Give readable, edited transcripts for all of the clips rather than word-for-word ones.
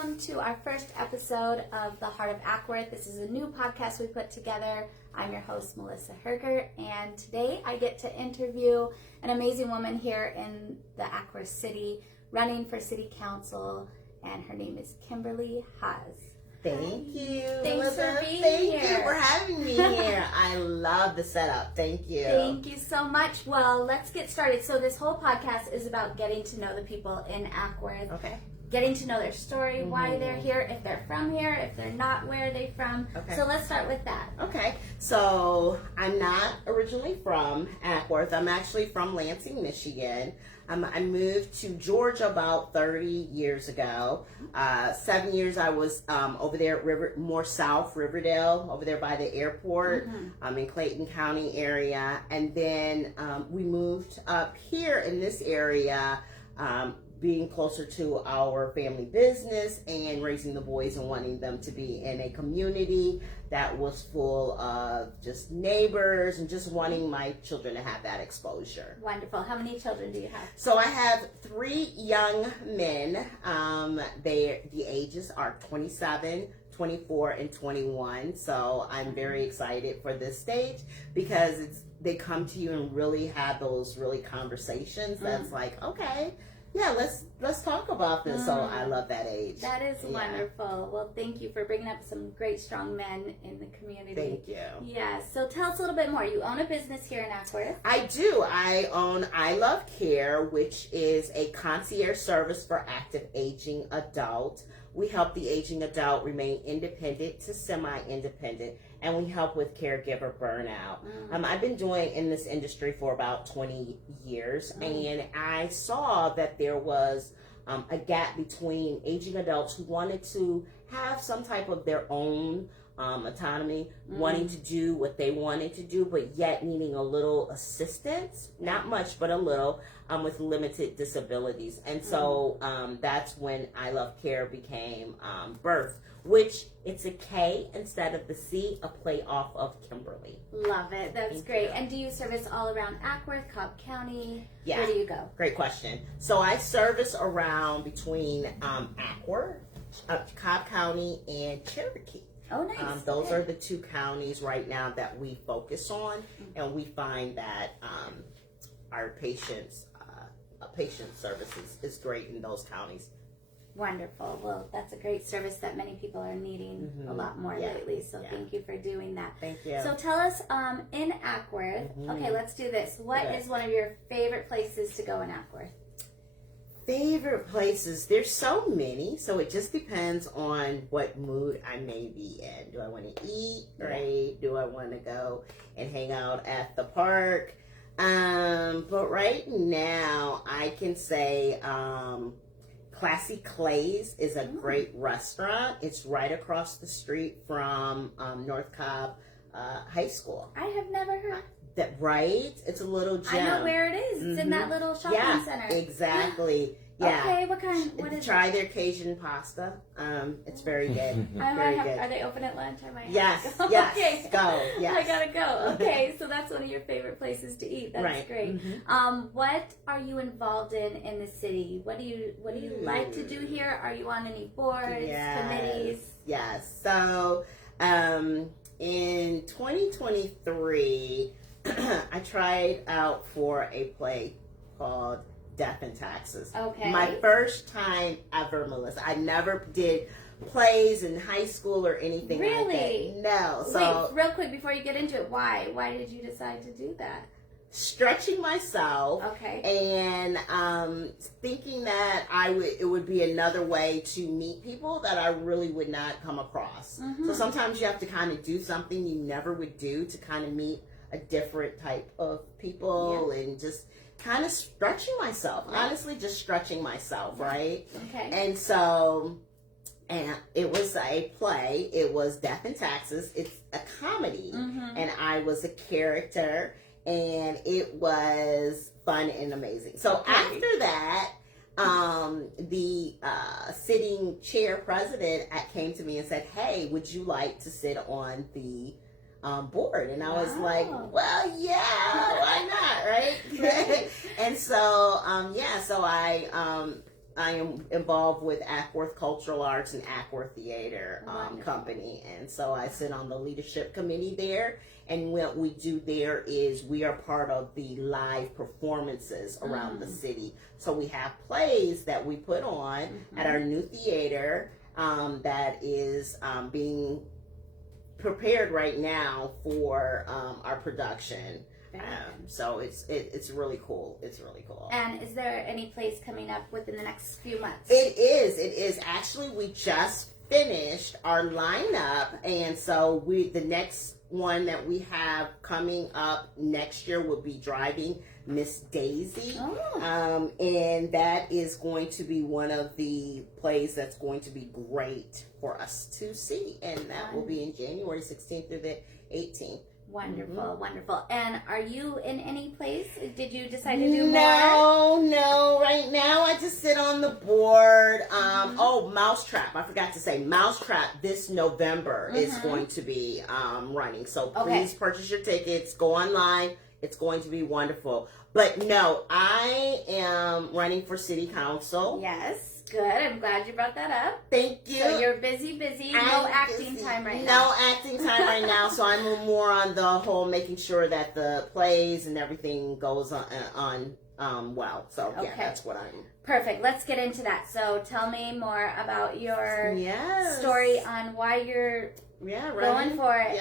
welcome to our first episode of The Heart of Acworth. This is a new podcast we put together. I'm your host, Melissa Hergert, and today I get to interview an amazing woman here in the Acworth city, running for city council, and her name is Kimberly Hasse. Thank you. Thanks for being Thank here. you for having me here. I love the setup. Thank you. Thank you so much. Well, let's get started. So this whole podcast is about getting to know the people in Acworth. Okay. Getting to know their story, why they're here, if they're from here, if they're not, where are they from. Okay. So let's start with that. Okay. So I'm not originally from Acworth. I'm actually from Lansing, Michigan. I moved to Georgia about 30 years ago. 7 years I was over there at more south, Riverdale, over there by the airport, in Clayton County area. And then we moved up here in this area, being closer to our family business and raising the boys and wanting them to be in a community that was full of just neighbors and just wanting my children to have that exposure. Wonderful. How many children do you have? So I have 3 young men. The ages are 27, 24, and 21. So I'm very excited for this stage because they come to you and really have those really conversations that's like, okay, yeah, let's talk about this. So I love that age. That is wonderful. Well, thank you for bringing up some great, strong men in the community. Thank you. Yeah, so tell us a little bit more. You own a business here in Acworth. I do. I own I Love Care, which is a concierge service for active aging adult. We help the aging adult remain independent to semi-independent, and we help with caregiver burnout. I've been doing in this industry for about 20 years, and I saw that there was a gap between aging adults who wanted to have some type of their own autonomy, wanting to do what they wanted to do, but yet needing a little assistance, not much, but a little, with limited disabilities. And so that's when I Love Care became birthed, which it's a K instead of the C, a play off of Kimberly. Love it. That's Thank great. you. And do you service all around Acworth, Cobb County? Yeah. Where do you go? Great question. So I service around between Acworth, Cobb County, and Cherokee. Oh, nice. Those Okay. are the 2 counties right now that we focus on, and we find that our patients, patient services is great in those counties. Wonderful. Well, that's a great service that many people are needing a lot more lately. So thank you for doing that. Thank you. So tell us, in Acworth, okay, let's do this. What is one of your favorite places to go in Acworth? Favorite places, there's so many, so it just depends on what mood I may be in. Do I want to eat, right? Do I want to go and hang out at the park? But right now I can say Classy Clay's is a great restaurant. It's right across the street from North Cobb High School. I have never heard. That right? It's a little gem. I know where it is. It's in that little shopping center. Exactly. Yeah. Okay, what is Try it? their Cajun pasta. It's very good. I might Very have, good. are they open at lunch? I might Yes, have to go. yes, Okay. go, yes. I gotta go. Okay, so that's one of your favorite places to eat. That's Right. great. What are you involved in the city? What do you like to do here? Are you on any boards, committees? Yes. So, in 2023, I tried out for a play called Death and Taxes. Okay. My first time ever, Melissa. I never did plays in high school or anything Really? like that. No. So Wait, real quick before you get into it, why? Why did you decide to do that? stretching myself. Okay. And thinking that it would be another way to meet people that I really would not come across. So sometimes you have to kind of do something you never would do to kind of meet a different type of people and just kind of stretching myself. Honestly, just stretching myself, right? Okay. And so, and it was a play. It was Death and Taxes. It's a comedy, and I was a character, and it was fun and amazing. So after that, the sitting chair president came to me and said, "Hey, would you like to sit on the board?" And I was like, "Well, yeah, why not, right?" And so, so I am involved with Acworth Cultural Arts and Acworth Theater Company, and so I sit on the leadership committee there. And what we do there is we are part of the live performances around the city. So we have plays that we put on at our new theater that is being prepared right now for our production. So it's really cool. It's really cool. And is there any plays coming up within the next few months? It is. Actually, we just finished our lineup, and so the next one that we have coming up next year will be Driving Miss Daisy. And that is going to be one of the plays that's going to be great for us to see, and that will be in January 16th through the 18th. Wonderful, wonderful. And are you in any plays? Did you decide to do more? No. Right now, I just sit on the board. Oh, Mousetrap. I forgot to say, Mousetrap this November is going to be running. So please purchase your tickets. Go online. It's going to be wonderful. But no, I am running for city council. Yes. Good. I'm glad you brought that up. Thank you. So you're busy. No acting time right now. No acting time right now. So I'm more on the whole making sure that the plays and everything goes on well. So yeah, that's what I'm. Perfect. Let's get into that. So tell me more about your story on why you're going for it.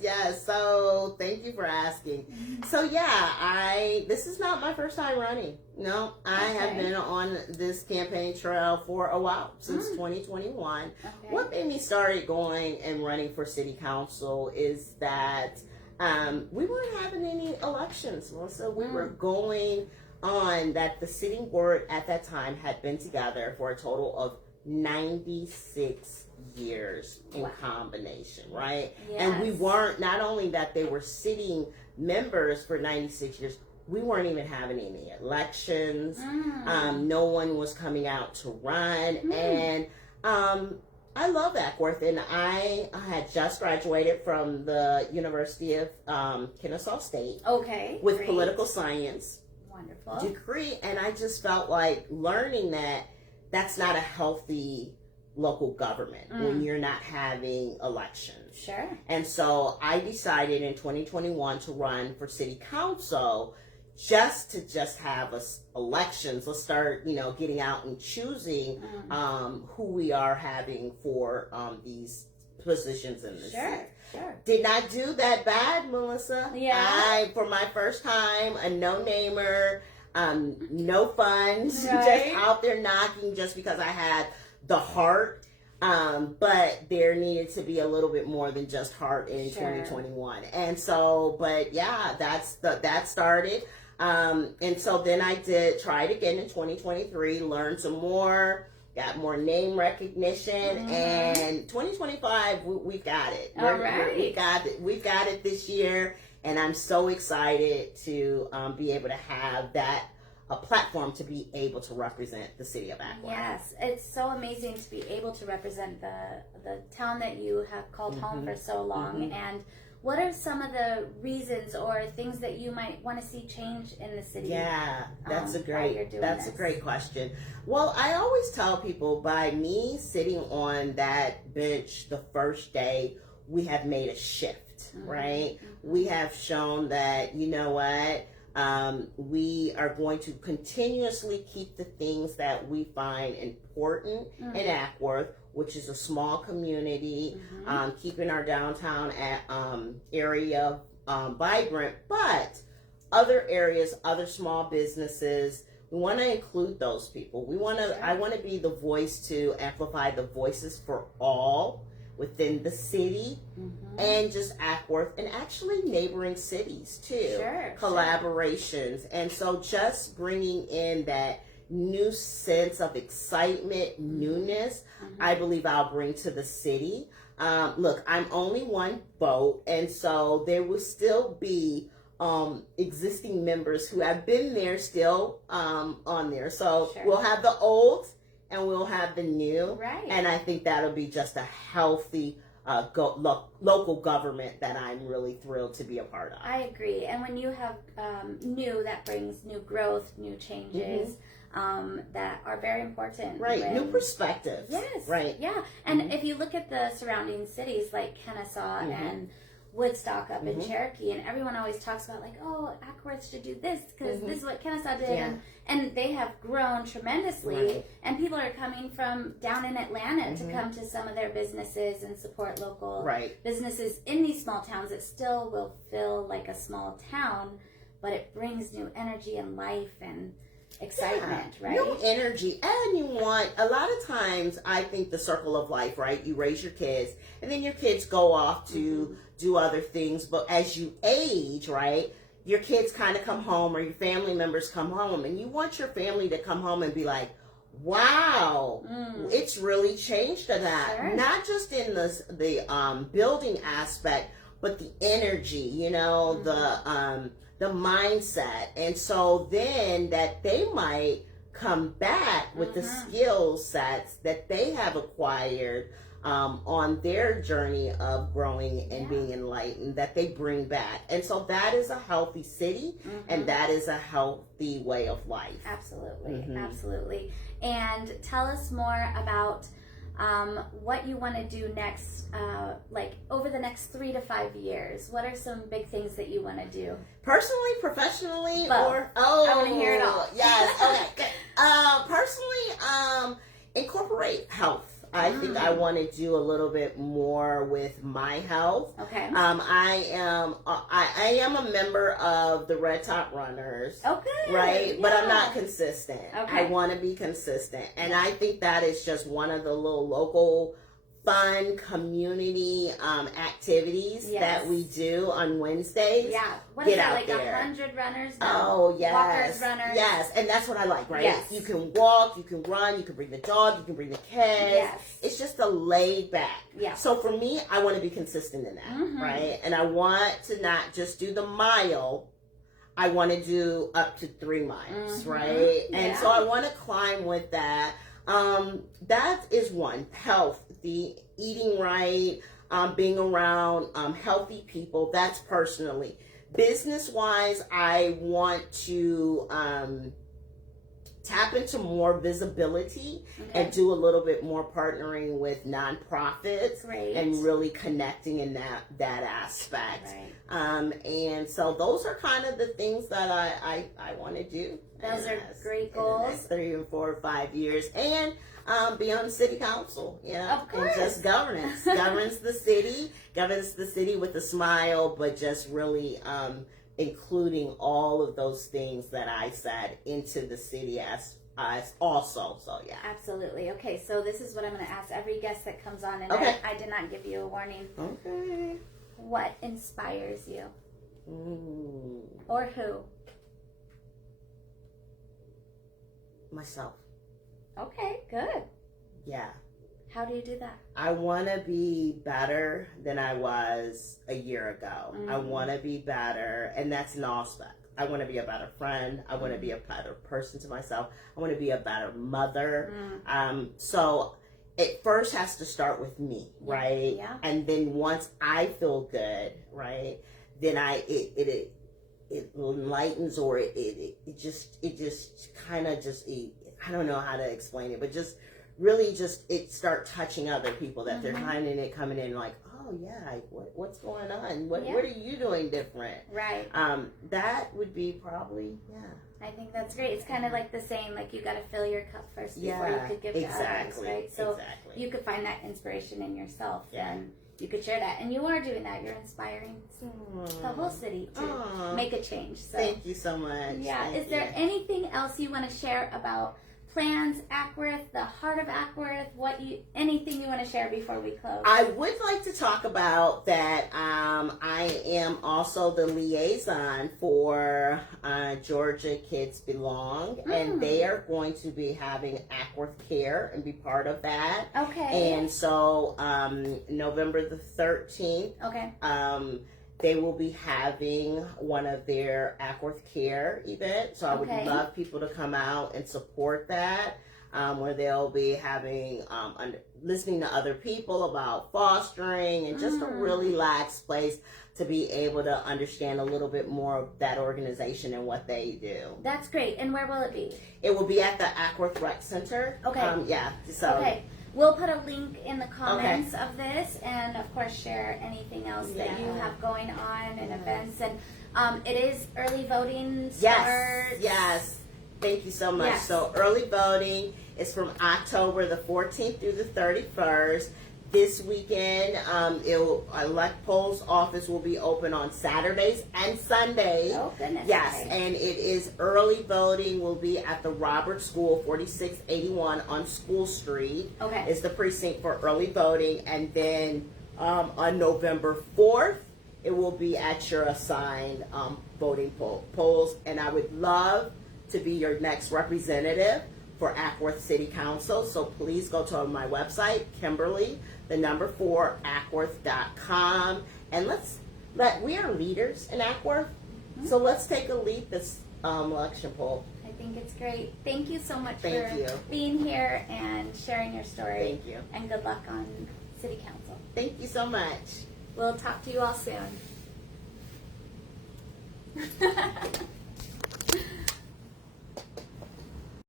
Yes. So thank you for asking. So this is not my first time running. No, I have been on this campaign trail for a while, since 2021. What made me start going and running for city council is that we weren't having any elections, Melissa. We were going on that the sitting board at that time had been together for a total of 96 years in combination, right? And we weren't, not only that they were sitting members for 96 years, we weren't even having any elections. No one was coming out to run. And I love Acworth, and I had just graduated from the University of Kennesaw State with political science degree, and I just felt like learning that that's not a healthy local government when you're not having elections. Sure. And so I decided in 2021 to run for city council just to have elections. Let's start, getting out and choosing who we are having for these positions in the city. Sure. Did not do that bad, Melissa. For my first time, a no-namer, no funds, just out there knocking just because I had the heart. But there needed to be a little bit more than just heart in 2021. And so, that started. And so then I tried again in 2023, learned some more, got more name recognition, and 2025, we've got it. All right. We've got it this year, and I'm so excited to be able to have a platform to be able to represent the city of Acworth. Yes, it's so amazing to be able to represent the town that you have called home for so long. And what are some of the reasons or things that you might want to see change in the city? Yeah, that's a great question. Well, I always tell people, by me sitting on that bench the first day, we have made a shift, right? We have shown that, you know what, we are going to continuously keep the things that we find important in Acworth, which is a small community, keeping our downtown area vibrant, but other areas, other small businesses, we want to include those people. I want to be the voice to amplify the voices for all within the city and just Acworth and actually neighboring cities too. Collaborations. And so just bringing in that new sense of excitement, newness, I believe I'll bring to the city. Look, I'm only one vote, and so there will still be existing members who have been there still on there. So we'll have the old and we'll have the new. Right. And I think that'll be just a healthy local government that I'm really thrilled to be a part of. I agree. And when you have new, that brings new growth, new changes. that are very important. Right, new perspectives. Yes. Right. Yeah. And if you look at the surrounding cities like Kennesaw and Woodstock up in Cherokee, and everyone always talks about like, oh, Acworth should do this because this is what Kennesaw did, and they have grown tremendously, and people are coming from down in Atlanta to come to some of their businesses and support local businesses in these small towns. It still will feel like a small town, but it brings new energy and life and excitement, right? New energy. And you want, a lot of times, I think the circle of life, right? You raise your kids, and then your kids go off to do other things. But as you age, right, your kids kind of come home, or your family members come home, and you want your family to come home and be like, wow, it's really changed to that. Sure. Not just in the building aspect, but the energy, you know, the mindset. And so then that they might come back with the skill sets that they have acquired on their journey of growing and being enlightened, that they bring back. And so that is a healthy city, and that is a healthy way of life. Absolutely, absolutely. And tell us more about what you want to do next, like over the next 3 to 5 years. What are some big things that you want to do? Personally, professionally, Both. or I want to hear it all. Yes, okay, good. Personally, incorporate health. I think I want to do a little bit more with my health. Okay. I am a member of the Red Top Runners. Okay. Right, but I'm not consistent. Okay. I want to be consistent, and I think that is just one of the little local fun community activities that we do on Wednesdays. Yeah. What Get is that, out like there. 100 runners? Oh, yes. Walkers, runners. Yes, and that's what I like, right? Yes. You can walk, you can run, you can bring the dog, you can bring the kids. Yes. It's just a laid back. Yeah. So for me, I want to be consistent in that, right? And I want to not just do the mile. I want to do up to 3 miles, right? And so I want to climb with that. That is one. Health, the eating right, being around healthy people. That's personally. Business-wise, I want to tap into more visibility and do a little bit more partnering with nonprofits and really connecting in that aspect. And so those are kind of the things that I want to do. Those are great goals. In the next 3 or 4 or 5 years. And be on the city council, Of course. and just governance. governs the city with a smile, but just really including all of those things that I said into the city as also. So yeah. Absolutely. Okay, so this is what I'm going to ask every guest that comes on, and I did not give you a warning. Okay. What inspires you? Or who? Myself. Okay, good. Yeah. How do you do that? I want to be better than I was a year ago. I want to be better, and that's an aspect. I want to be a better friend. I want to be a better person to myself. I want to be a better mother. So it first has to start with me, right? Yeah. And then once I feel good, right, then it enlightens, or it just kind of I don't know how to explain it, but just really it start touching other people that they're coming in like, oh yeah, what's going on? What are you doing different? Right. That would be probably I think that's great. It's kind of like the saying, like you got to fill your cup first before you could give to others, right? So you could find that inspiration in yourself, and you could share that, and you are doing that. You're inspiring the whole city to make a change. So thank you so much. Yeah. Is there anything else you want to share about plans, Acworth, the heart of Acworth? Anything you want to share before we close? I would like to talk about that. I am also the liaison for Georgia Kids Belong, and they are going to be having Acworth Care and be part of that. Okay. And so November the 13th, they will be having one of their Acworth Care events. So I would love people to come out and support that. where they'll be having listening to other people about fostering, and just a really lax place to be able to understand a little bit more of that organization and what they do. That's great. And where will it be? It will be at the Acworth Rec Center. Okay. Yeah. So. Okay. We'll put a link in the comments of this, and of course share anything else that you have going on and events. And it is early voting starts. Yes. Thank you so much. Yes. So early voting is from October the 14th through the 31st. This weekend, elect polls office will be open on Saturdays and Sundays. Oh, goodness. Yes, Okay. and it is early voting will be at the Robert School, 4681 on School Street. Okay. Is the precinct for early voting. And then on November 4th, it will be at your assigned voting polls. And I would love to be your next representative for Acworth City Council. So please go to my website, Kimberly, 4, Acworth.com. And we are leaders in Acworth. So let's take a lead this election poll. I think it's great. Thank you so much Thank you. being here and sharing your story. Thank you. And good luck on City Council. Thank you so much. We'll talk to you all soon.